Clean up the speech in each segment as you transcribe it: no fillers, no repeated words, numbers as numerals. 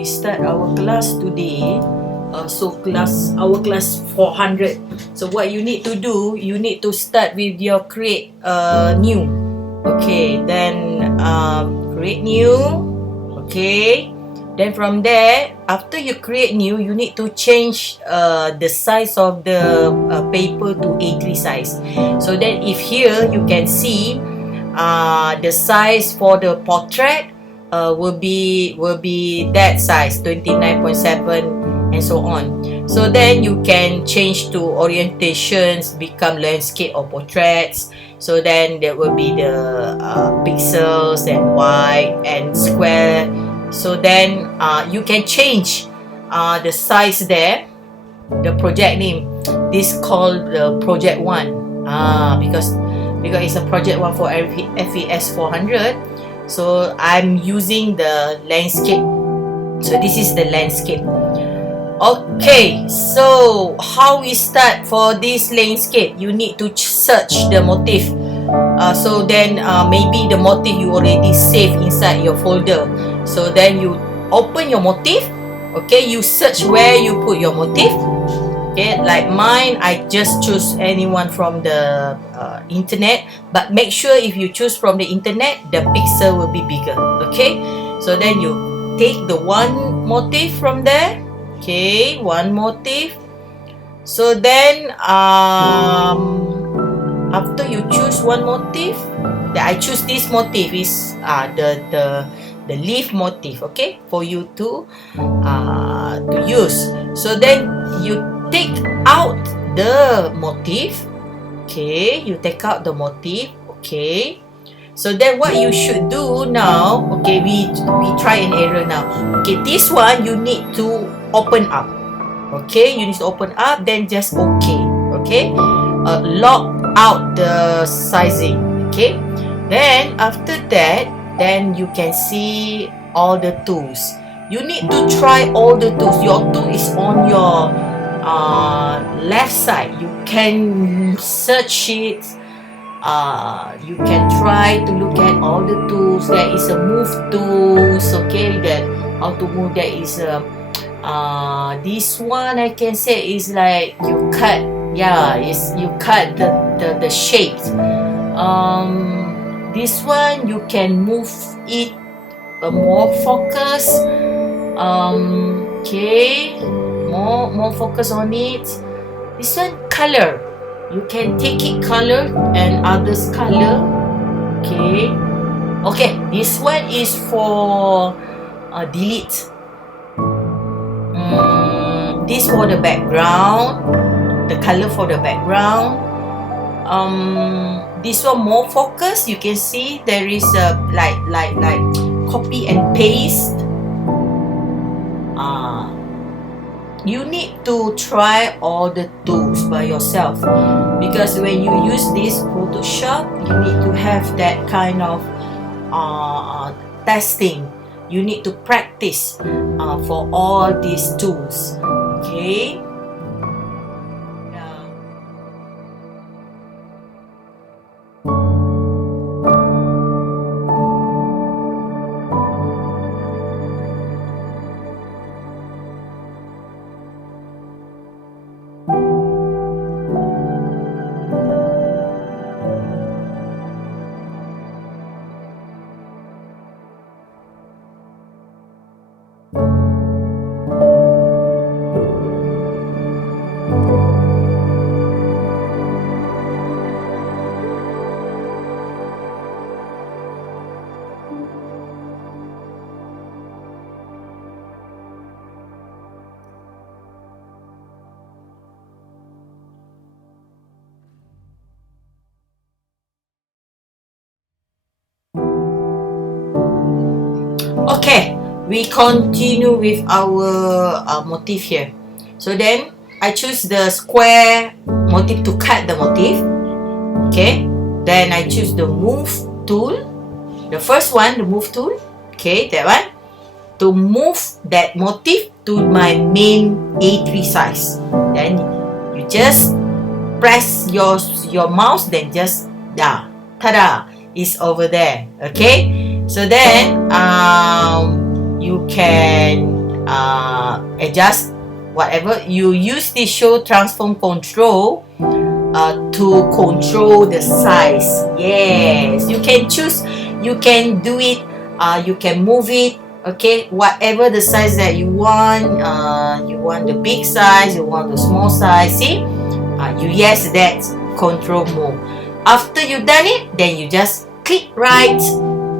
we start our class today. Our class 400. So what you need to do, you need to start with your create new. Okay, then create new. Okay, then from there, after you create new, you need to change the size of the paper to A3 size. So then if here you can see the size for the portrait will be that size, 29.7 and so on. So then you can change to orientations, become landscape or portraits. So then there will be the pixels and white and square. So then you can change the size there. The project name, this called the project 1 because it's a project 1 for FES400. So I'm using the landscape. So this is the landscape. Okay, so how we start for this landscape? You need to search the motif. So then maybe the motif you already save inside your folder. So then you open your motif. Okay, you search where you put your motif. Okay, like mine, I just choose anyone from the internet. But make sure if you choose from the internet, the pixel will be bigger. Okay, so then you take the one motif from there. Okay, one motif. So then after you choose one motif, I choose this motif is the leaf motif. Okay, for you to use. So then you take out the motif. Okay, you take out the motif. Okay, so then what you should do now, okay, we try and error now. Okay, this one you need to open up. Okay, you need to open up, then just okay. Okay, lock out the sizing. Okay, then after that, then you can see all the tools. You need to try all the tools. Your tool is on your left side. You can search it. You can try to look at all the tools. There is a move tools. Okay, that how to move. There is a this one I can say is like you cut. Yeah, is you cut the shapes. This one you can move it more focus. Okay, more focus on it. This one color. You can take it color and others color. Okay. Okay, this one is for delete. This for the background. The color for the background. This one more focus. You can see there is a like copy and paste. You need to try all the tools by yourself, because when you use this Photoshop, you need to have that kind of testing. You need to practice for all these tools. Okay. Okay, we continue with our motif here. So then I choose the square motif to cut the motif. Okay, then I choose the move tool. The first one, the move tool. Okay, that one. To move that motif to my main A3 size. Then you just press your mouse, then just ta-da, it's over there. Okay, so then you can adjust whatever. You use the show transform control to control the size. Yes, you can choose, you can do it, you can move it, okay, whatever the size that you want the big size, you want the small size. See, you yes that control move. After you done it, then you just click right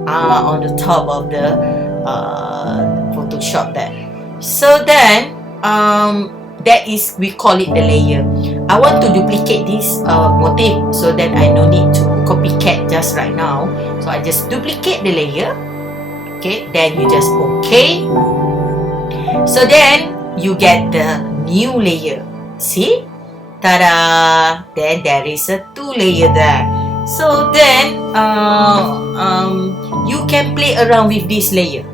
on the top of the Photoshop there. So then that is, we call it the layer. I want to duplicate this motif, so then I no need to copycat just right now. So I just duplicate the layer. Okay, then you just okay. So then you get the new layer. See? Ta-da! Then there is a 2 layer there. So then you can play around with this layer.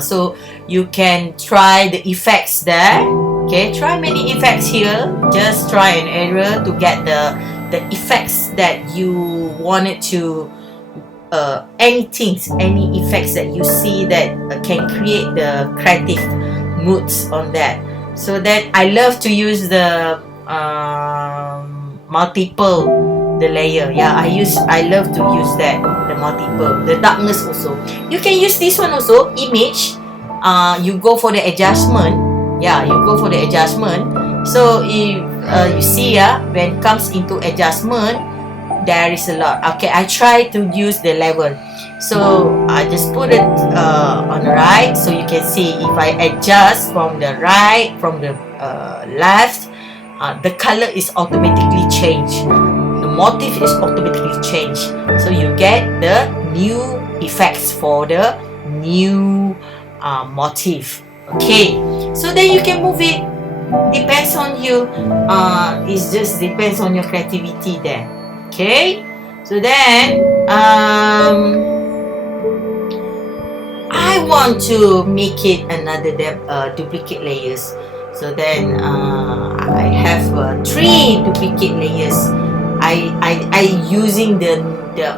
So you can try the effects there. Okay, try many effects here. Just try and error to get the effects that you wanted to. Any effects that you see that can create the creative moods on that. So that I love to use the multiple, the layer. Yeah, I love to use that, the multiple, the darkness also. You can use this one also, image. You go for the adjustment. Yeah, you go for the adjustment. So if you see, when it comes into adjustment, there is a lot. Okay, I try to use the level. So I just put it on the right, so you can see if I adjust from the right, from the left, the color is automatically changed. The motif is automatically changed. So you get the new effects for the new motif. Okay, so then you can move it. Depends on you. It just depends on your creativity there. Okay, so then I want to make it another duplicate layers. So then I have 3 duplicate layers. I using the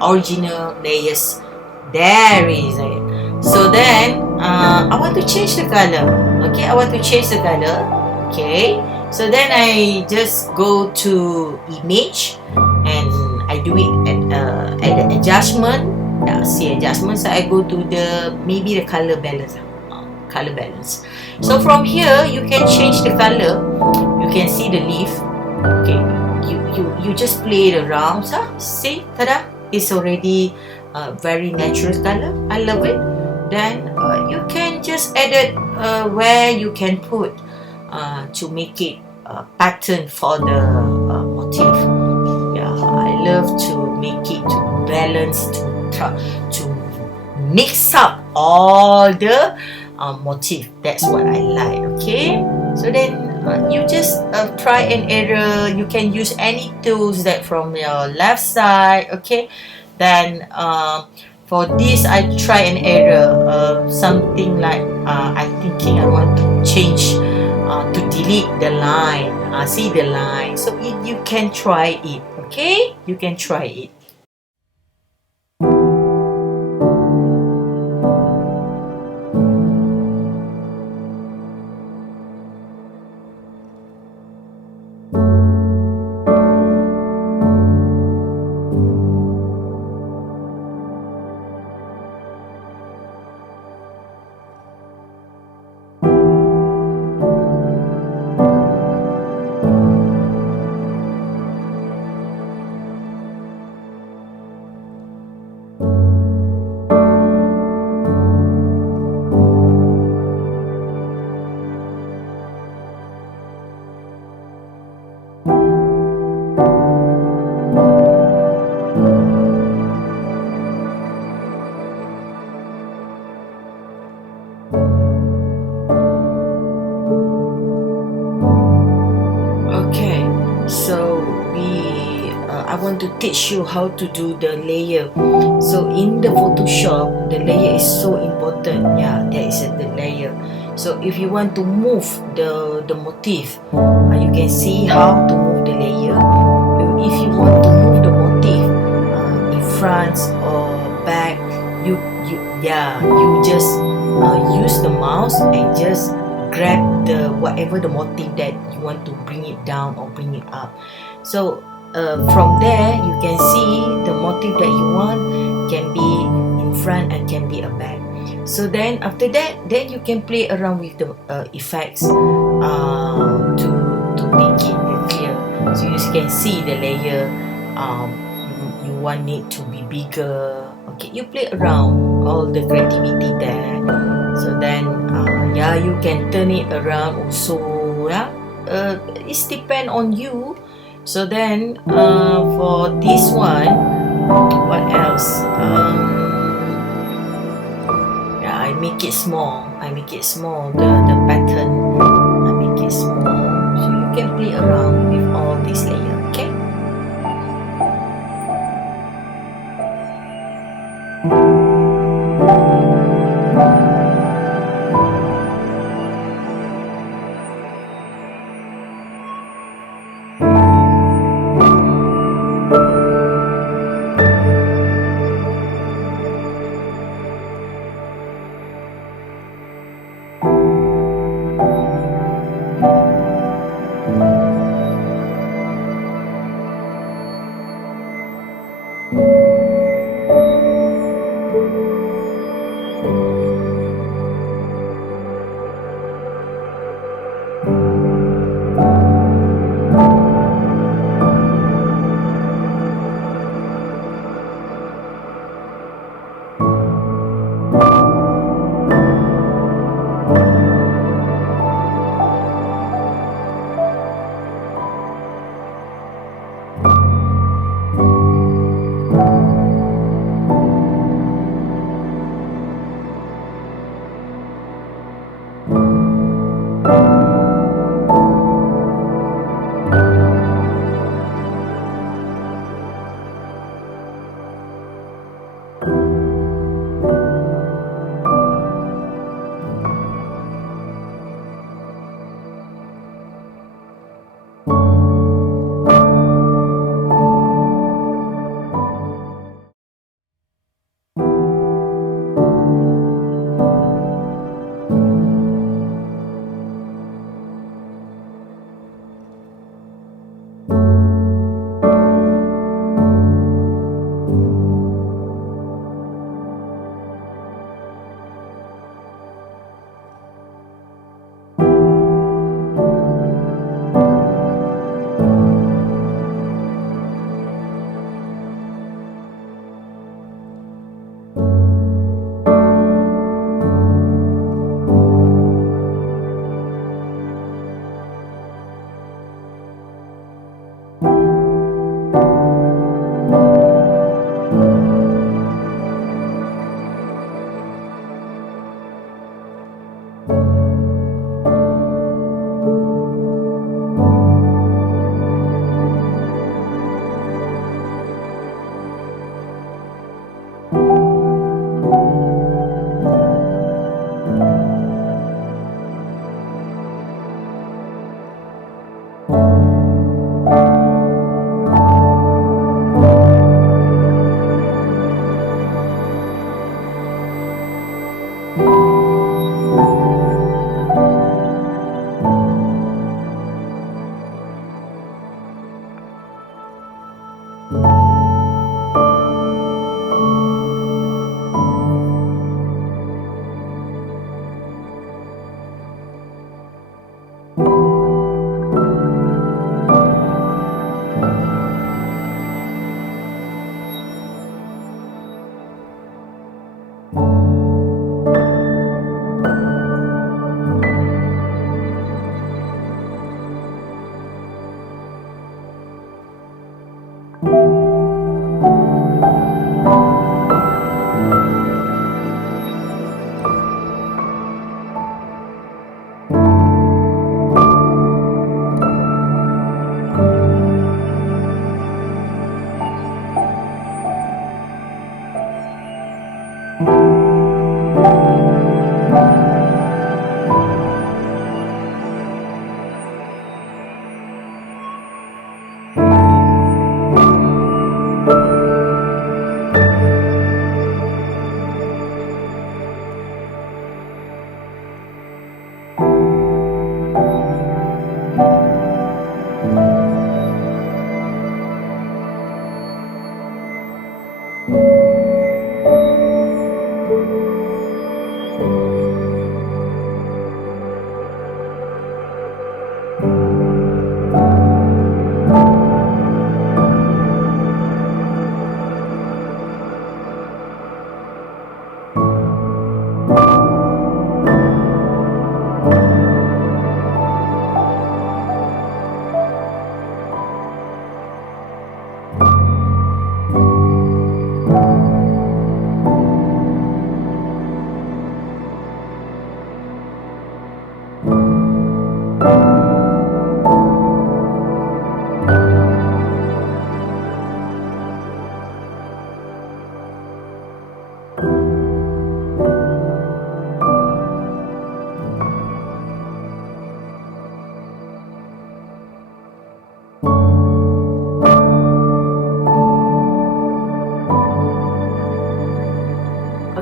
original layers. There is it. So then I want to change the color. Okay, I want to change the color. Okay, so then I just go to image and I do it at the adjustment. See adjustment. So I go to the maybe the color balance. Color balance. So from here you can change the color. You can see the leaf. Okay, you just play it around. So see, tada! It's already a very natural color. I love it. Then you can just edit where you can put to make it a pattern for the motif. Yeah, I love to make it to balance, to mix up all the motif. That's what I like. Okay, so then you just try and error. You can use any tools that from your left side. Okay, then for this I try and error something like I'm thinking I want to change to delete the line. See the line. So you can try it. Okay, you can try it. I want to teach you how to do the layer. So in the Photoshop, the layer is so important. Yeah, there is the layer. So if you want to move the motif, you can see how to move the layer. If you want to move the motif in front or back, you just use the mouse and just grab the whatever the motif that you want to bring it down or bring it up. So from there you can see the motif that you want can be in front and can be a back. So then after that, then you can play around with the effects to make it clear. So you can see the layer, you want it to be bigger. Okay, you play around all the creativity there. So then yeah, you can turn it around also. Yeah, it's depend on you. So then for this one, what else? Yeah, I make it small. The pattern, I make it small. So you can play around with all these layers. Okay.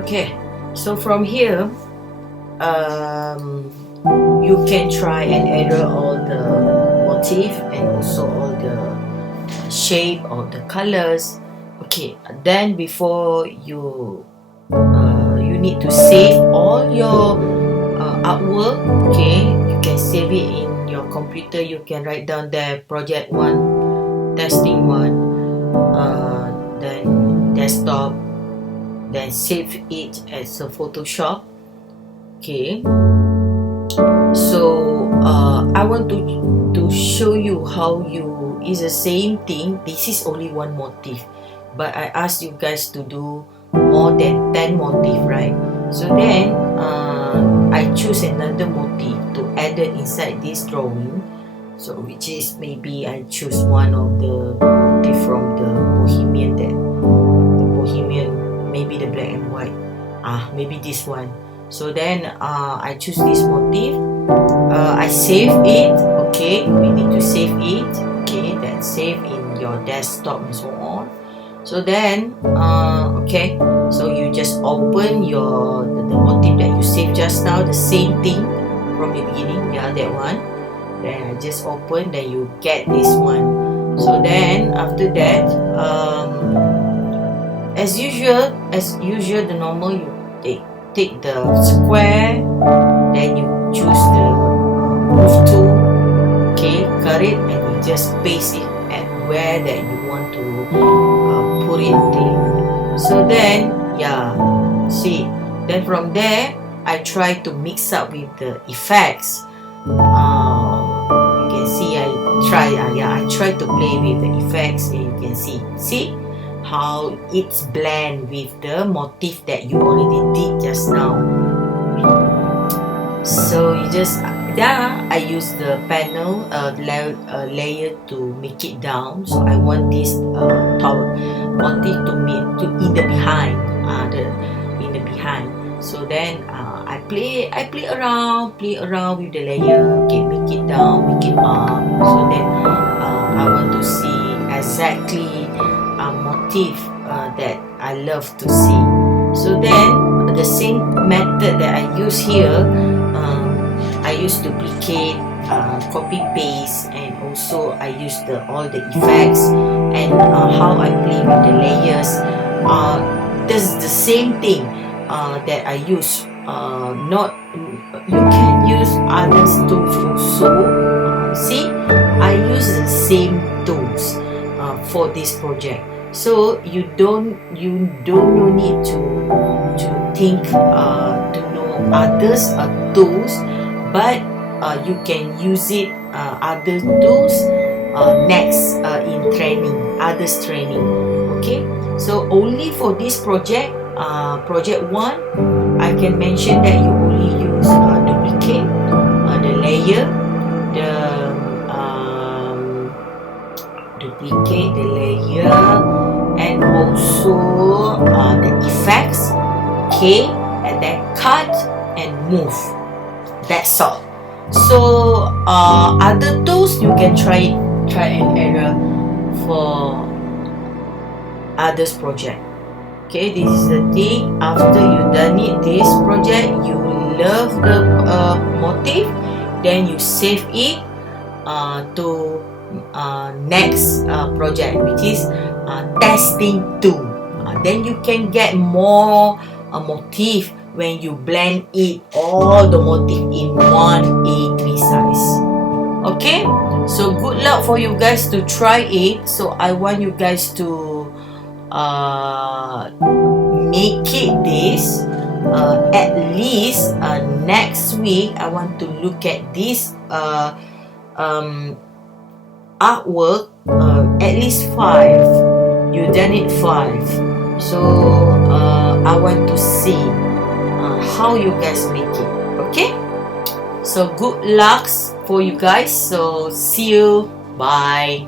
Okay, so from here, you can try and error all the motif and also all the shape of the colors. Okay, then before you you need to save all your artwork. Okay, you can save it in your computer. You can write down there project 1, testing 1, then desktop, then save it as a Photoshop. Okay, so I want to show you how you, is the same thing. This is only one motif, but I asked you guys to do more than 10 motif, right? So then I choose another motif to add it inside this drawing. So which is, maybe I choose one of the motif from the Bohemian, that the Bohemian, maybe the black and white, maybe this one. So then I choose this motif. I save it. Okay, we need to save it. Okay, then save in your desktop and so on. So then okay, so you just open your the motif that you saved just now, the same thing from the beginning, yeah, that one. Then I just open, then you get this one. So then after that, as usual, the normal, you take the square, then you choose the move tool. Okay, cut it, and you just paste it at where that you want to put it there. So then, yeah, see, then from there I try to mix up with the effects. You can see I try to play with the effects, and you can see how it's blend with the motif that you already did just now. So you just, I use the panel layer to make it down. So I want this top motif to in the behind, So then I play around with the layer. Okay, make it down, make it up. So then I want to see exactly a motif that I love to see. So then the same method that I use here, I use duplicate, copy paste, and also I use all the effects, and how I play with the layers. This is the same thing that I use. Not, you can use other tools also. See, I use the same tools for this project. So you don't need to think to know others tools, but you can use it other tools next in training, others training. Okay, so only for this project, project 1, I can mention that you only use duplicate, the layer, the duplicate the layer, and also the effects. Okay, and then cut and move. That's all. So other tools you can try and error for others project. Okay, this is the thing. After you done it, this project, you love the motif, then you save it to next project, which is testing 2. Then you can get more motif when you blend it, all the motif in one A3 size. Okay, so good luck for you guys to try it. So I want you guys to make it this at least next week. I want to look at this artwork, at least 5. You done it 5, so I want to see how you guys make it. Okay, so good luck for you guys. So see you, bye.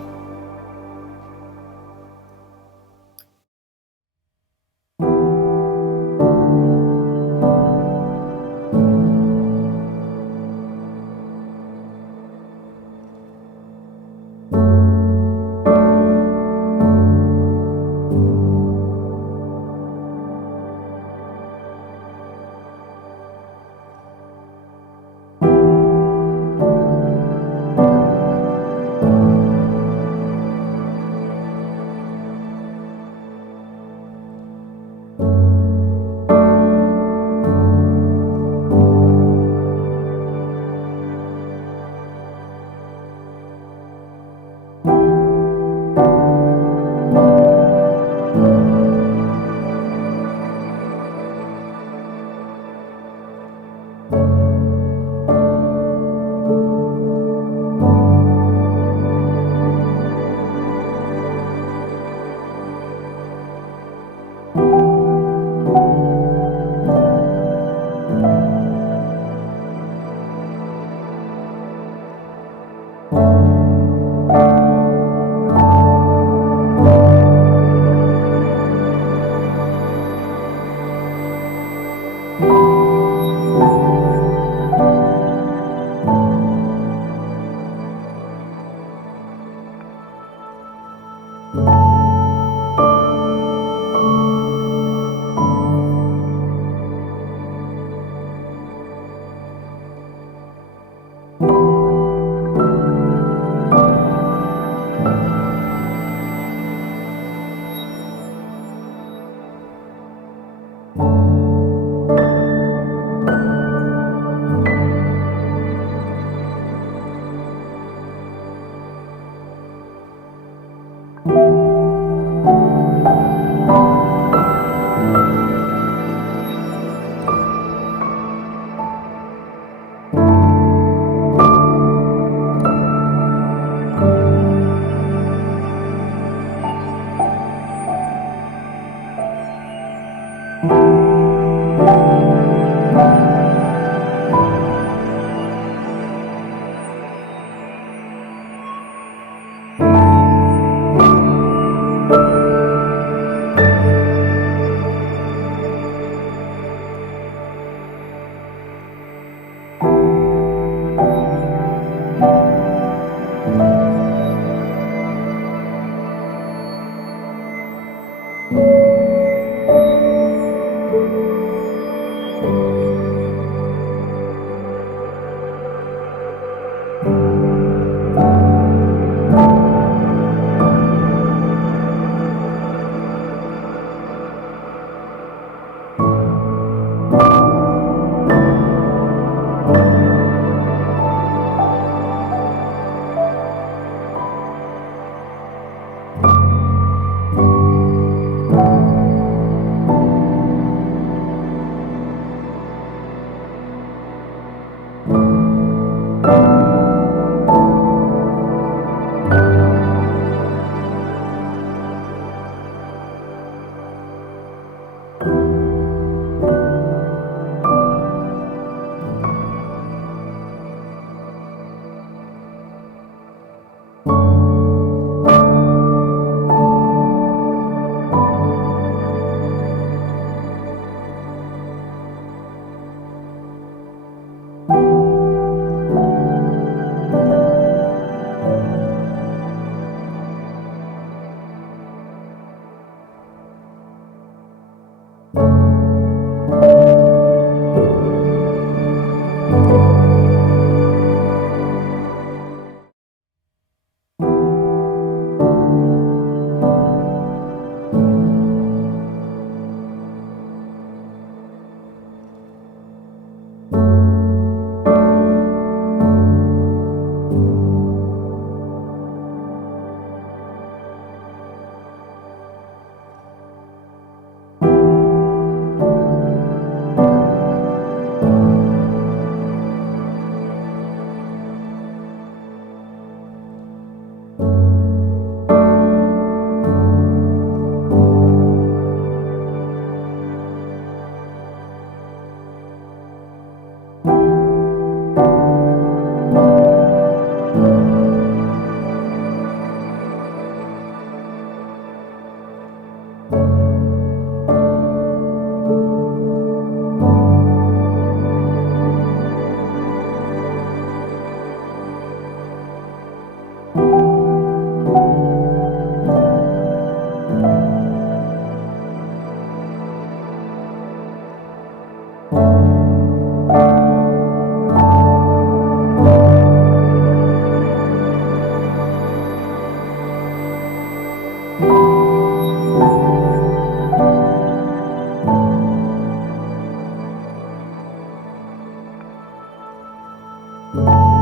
you.